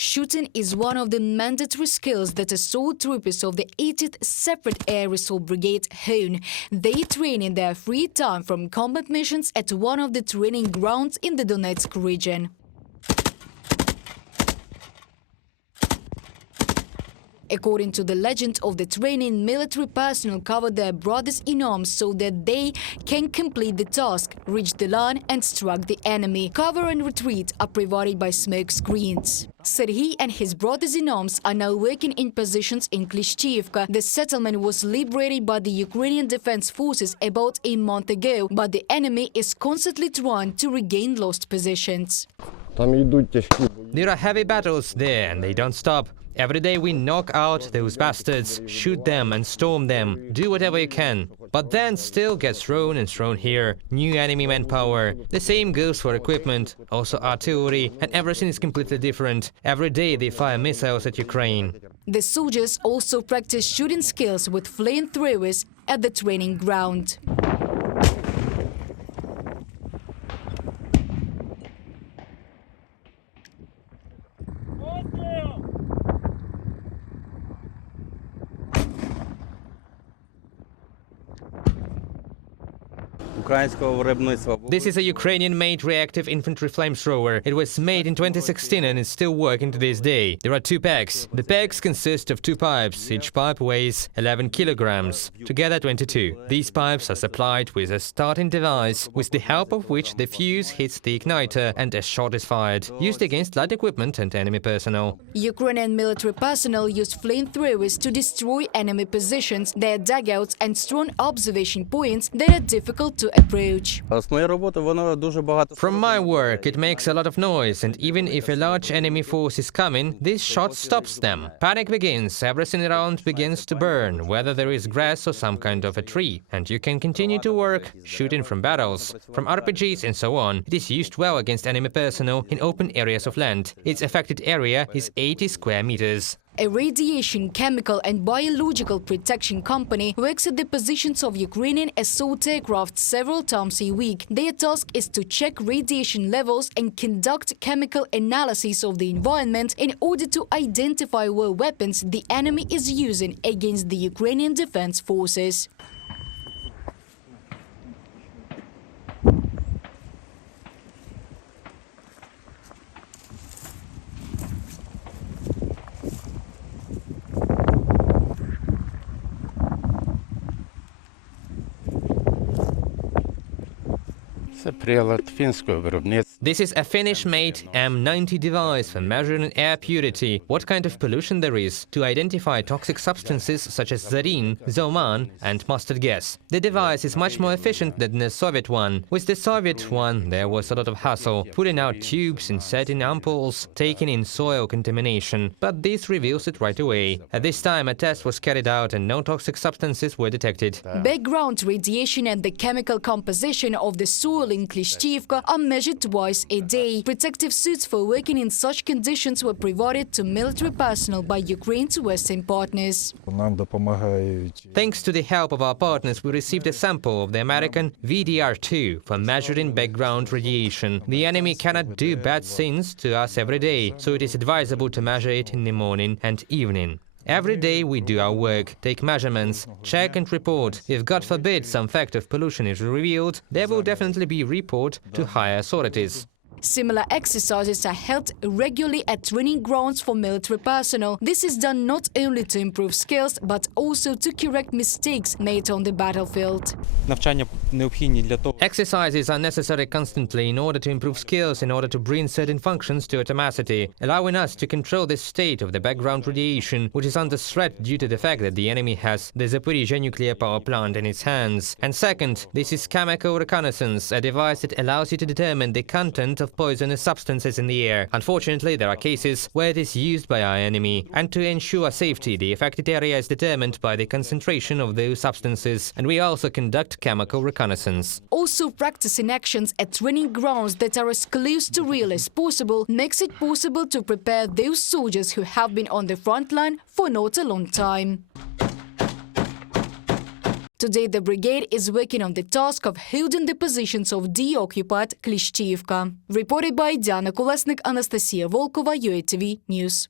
Shooting is one of the mandatory skills that assault troopers of the 80th Separate Air Assault Brigade hone. They train in their free time from combat missions at one of the training grounds in the Donetsk region. According to the legend of the training, military personnel cover their brothers in arms so that they can complete the task, reach the line and strike the enemy. Cover and retreat are provided by smoke screens. Serhiy and his brothers in arms are now working in positions in Klishchiivka. The settlement was liberated by the Ukrainian Defence Forces about a month ago, but the enemy is constantly trying to regain lost positions. There are heavy battles there and they don't stop. Every day we knock out those bastards, shoot them and storm them, do whatever you can. But then still get thrown and thrown here, new enemy manpower. The same goes for equipment, also artillery, and everything is completely different. Every day they fire missiles at Ukraine. The soldiers also practice shooting skills with flamethrowers at the training ground. This is a Ukrainian-made reactive infantry flamethrower. It was made in 2016 and is still working to this day. There are two packs. The packs consist of two pipes. Each pipe weighs 11 kilograms, together 22. These pipes are supplied with a starting device, with the help of which the fuse hits the igniter and a shot is fired, used against light equipment and enemy personnel. Ukrainian military personnel use flamethrowers to destroy enemy positions, their dugouts and strong observation points that are difficult to approach. From my work, it makes a lot of noise, and even if a large enemy force is coming, this shot stops them. Panic begins, everything around begins to burn, whether there is grass or some kind of a tree. And you can continue to work, shooting from barrels, from RPGs and so on. It is used well against enemy personnel in open areas of land. Its affected area is 80 square meters. A radiation, chemical and biological protection company works at the positions of Ukrainian assault aircraft several times a week. Their task is to check radiation levels and conduct chemical analysis of the environment in order to identify what weapons the enemy is using against the Ukrainian Defence Forces. This is a Finnish-made M90 device for measuring air purity, what kind of pollution there is, to identify toxic substances such as sarin, zoman and mustard gas. The device is much more efficient than the Soviet one. With the Soviet one, there was a lot of hassle, putting out tubes, inserting ampoules, taking in soil contamination, but this reveals it right away. At this time, a test was carried out and no toxic substances were detected. Background radiation and the chemical composition of the soil in Klishchiivka are measured twice a day. Protective suits for working in such conditions were provided to military personnel by Ukraine's Western partners. Thanks to the help of our partners, we received a sample of the American VDR-2 for measuring background radiation. The enemy cannot do bad things to us every day, so it is advisable to measure it in the morning and evening. Every day we do our work, take measurements, check and report. If God forbid some fact of pollution is revealed, there will definitely be report to higher authorities. Similar exercises are held regularly at training grounds for military personnel. This is done not only to improve skills, but also to correct mistakes made on the battlefield. Exercises are necessary constantly in order to improve skills, in order to bring certain functions to automaticity, allowing us to control the state of the background radiation, which is under threat due to the fact that the enemy has the Zaporizhzhia nuclear power plant in its hands. And second, this is chemical reconnaissance, a device that allows you to determine the content of poisonous substances in the air. Unfortunately, there are cases where it is used by our enemy, and to ensure safety, the affected area is determined by the concentration of those substances, and we also conduct chemical reconnaissance. Also, practicing actions at training grounds that are as close to real as possible makes it possible to prepare those soldiers who have been on the front line for not a long time. Today, the brigade is working on the task of holding the positions of deoccupied Klishchiivka. Reported by Diana Kolesnik, Anastasia Volkova, UATV News.